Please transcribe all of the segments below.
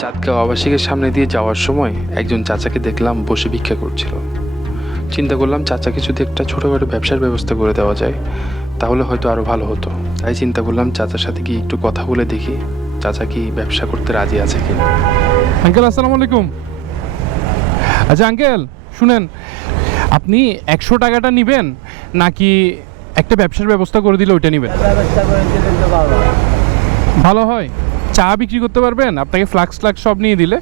চাঁদগাঁও আবাসিকের সামনে দিয়ে যাওয়ার সময় একজন চাচাকে দেখলাম বসে ভিক্ষা করছিল। চিন্তা করলাম চাচাকে যদি একটা ছোটোখাটো ব্যবসার ব্যবস্থা করে দেওয়া যায় তাহলে হয়তো আরও ভালো হতো। তাই চিন্তা করলাম চাচার সাথে কি একটু কথা বলে দেখি চাচা কি ব্যবসা করতে রাজি আছে কিনা। আঙ্কেল আসসালামু আলাইকুম। আচ্ছা আঙ্কেল শুনেন, আপনি 100 টাকাটা নেবেন নাকি একটা ব্যবসার ব্যবস্থা করে দিলে ওইটা নেবেন? ভালো হয়। চা বিক্রি করতে পারবেন? আপনাকে ফ্লাক্স সব নিয়ে দিলে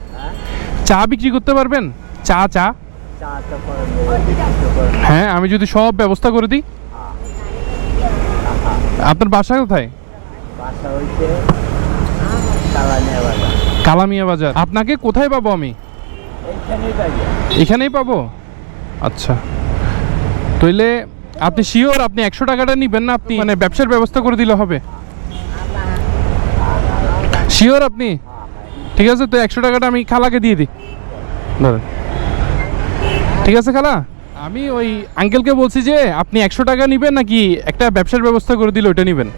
চা বিক্রি করতে পারবেন? চা চা হ্যাঁ, আমি যদি সব ব্যবস্থা করে দিই। আপনার বাসা কোথায়? কালামিয়া বাজার। আপনাকে কোথায় পাবো আমি? এখানেই পাবো। আচ্ছা, তাইলে আপনি শিওর আপনি 100 টাকাটা নিবেন না আপনি মানে ব্যবসার ব্যবস্থা করে দিলে হবে? শিওর আপনি? ঠিক আছে, তো 100 টাকাটা আমি খালাকে দিয়ে দিই। ধরেন। ঠিক আছে খালা, আমি ওই আঙ্কেলকে বলছি যে আপনি 100 টাকা নিবেন নাকি একটা ব্যবসার ব্যবস্থা করে দিলে ওইটা নিবেন।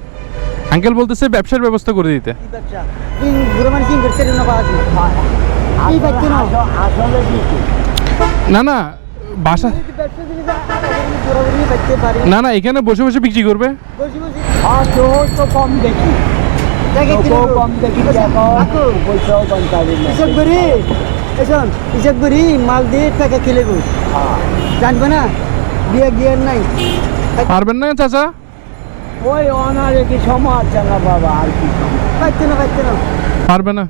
আঙ্কেল বলতেছে ব্যবসার ব্যবস্থা করে দিতে। না না, বাসা না না, এখানে বসে বসে বিক্রি করবে। মাল দিয়ে টাকা খেলে জানবে না, বিয়ে গিয়ে নাই। পারবেন না চাচা? ওই অনারে কি সমাজ জানা বাবা, আর কি পাইতে না পারবে না।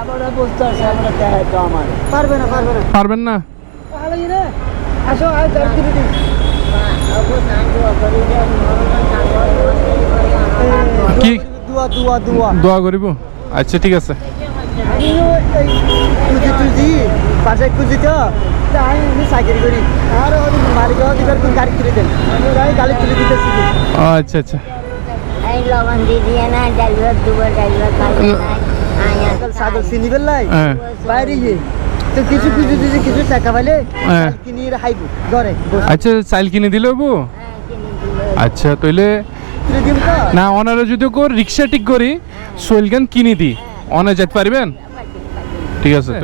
আমরা বুঝতে পারছি, আমরা দেখাই তো আমার পারবে না পারবেন না। আসো আর কি দুয়া দুয়া দুয়া দোয়া করিব? আচ্ছা ঠিক আছে। বাসায় খুঁজি তো আমি সাইকেল করি আর মালিক দিবার কোন গাড়ি তুলে দেন, আমি গাড়ি তুলে দিতেছি। আচ্ছা আচ্ছা, সাদক চিনি বেলাই বাইরে গিয়ে তো কিছু কিছু টাকা পাইলে কিনে খাইব ঘরে। আচ্ছা, চাইল কিনে দিলে বউ? আচ্ছা, তাইলে না ওনারা যদি রিক্সা ঠিক করি সোয়েলগান কিনে দিই, অনে যেতে পারবেন? ঠিক আছে।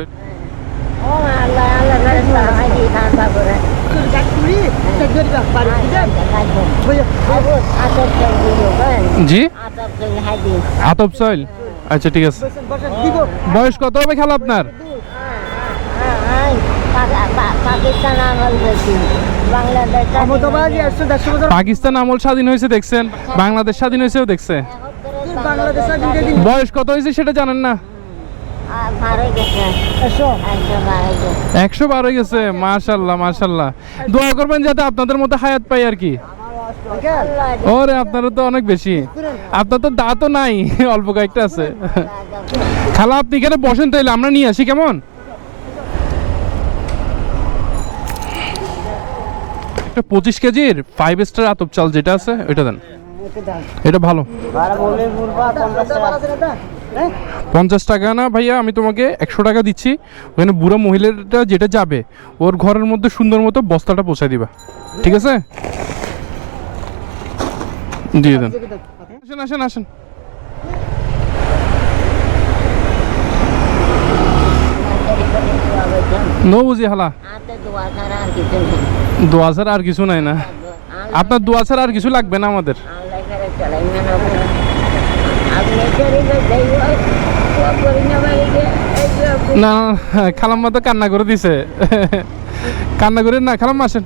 জি, আতপ চাইল। আচ্ছা ঠিক আছে। বয়স কত হবে খেলা আপনার? পাকিস্তান আমল স্বাধীন হয়েছে দেখছেন, বাংলাদেশ স্বাধীন হয়েছেও দেখছে। বয়স কত হয়েছে সেটা জানেন না? 112 হয়ে গেছে। মাশাল্লাহ মাশাল্লাহ, দোয়া করবেন যাতে আপনাদের মতো হায়াত পাই আর কি। ওরে আপনারও তো অনেক বেশি, আপনার তো দাঁতও নাই, অল্প কয়েকটা আছে। খালা আপনি এখানে বসেন, তাইলে আমরা নিয়ে আসি কেমন? একটা 25 কেজির 5 স্টার আতপ চাল যেটা আছে ওইটা দেন, এটা ভালো। 50 টাকা না ভাইয়া, আমি তোমাকে 100 টাকা দিচ্ছি। ওখানে বুড়া মহিলাটা যেটা যাবে ওর ঘরের মধ্যে সুন্দর মতো বস্তাটা পৌঁছায় দিবা, ঠিক আছে? দিয়ে দেন। আসেন আসেন আসেন। নো বুঝি হালা, দোয়া ছাড়া আর কিছু নাই না? আপনার দোয়া ছাড়া আর কিছু লাগবে না আমাদের। না খালাম্মা তো কান্না করে দিছে। কান্না করে না খালাম্মা, আসেন।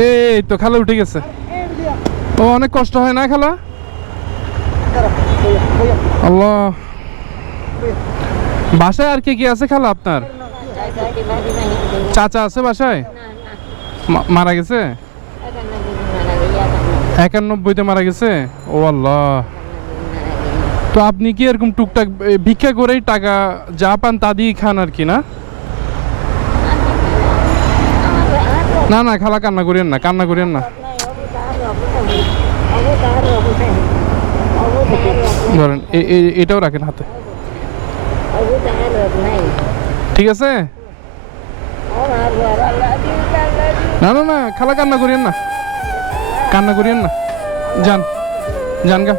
এই তো খালা উঠে গেছে। ও অনেক কষ্ট হয় না খালা? আল্লাহ। বাসায় আর কে কি আছে খালা আপনার? চাচা আছে বাসায়? মারা গেছে? 91-তে মারা গেছে। ও আল্লাহ। তো আপনি কি এরকম টুকটাক ভিক্ষা করেই টাকা যা পান তা দিয়ে খান আর কি? না না না খালা কান্না করেন না, কান্না করেন না। ধরেন এটাও রাখেন হাতে, ঠিক আছে? না না না খালা কান্না করিয়েন না, কান্না করিয়েন না, যান যান গা।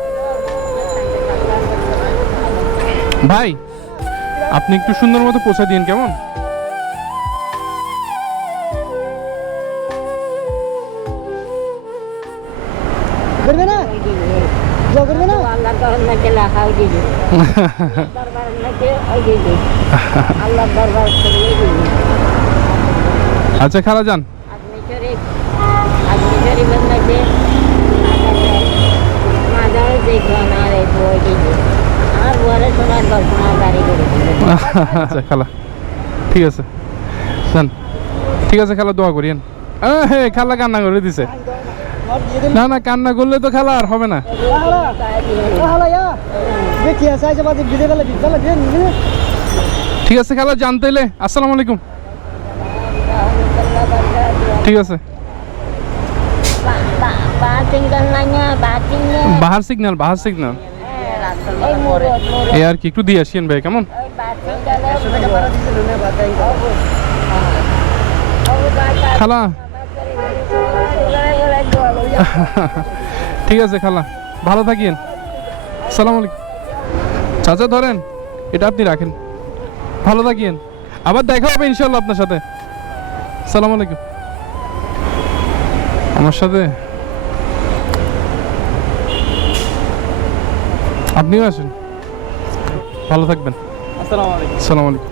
ভাই আপনি একটু সুন্দর মতো পৌঁছে দিন কেমন? করবে না জো করবে না আল্লাহ দরবারে লেখাও দিবি দরবারে নাকি ওই দিবি আল্লাহ দরবার করে দিবি। আচ্ছা খালা যান। আজমি শরীফের মধ্যে মাজার দেখলাম আর এই বই দিবি আর বলে তোমার দর্শনার গাড়ি করে দিবি। আচ্ছা খালা ঠিক আছে যান, ঠিক আছে খালা দোয়া করিয়েন। হে খালা কান্না করে দিছে। আর দিয়ে দেন না না কান্না করলে তো খালা আর হবে না। হালা ইয়া দেখি আছে আজ বাজে বিদে বেলা বিদলা দেন ঠিক আছে খালা জানতে এলে আসসালামু আলাইকুম। ঠিক আছে বাতিল নাইয়া বাতিল বাহার সিগন্যাল, বাহার সিগন্যাল এই মোড় এই আর কি একটু দিয়ে আসিয়েন ভাই কেমন? ওই বাতিল 100 টাকা ভাড়া দিছিল না বাতাই খালা ঠিক আছে খালা ভালো থাকিয়েন। সালাম আলাইকুম। চাচা ধরেন এটা আপনি রাখেন, ভালো থাকিয়েন, আবার দেখা হবে ইনশাল্লাহ আপনার সাথে। সালাম আলাইকুম। আমার সাথে আপনিও আসেন, ভালো থাকবেন। আসসালামু আলাইকুম। সালাম আলাইকুম।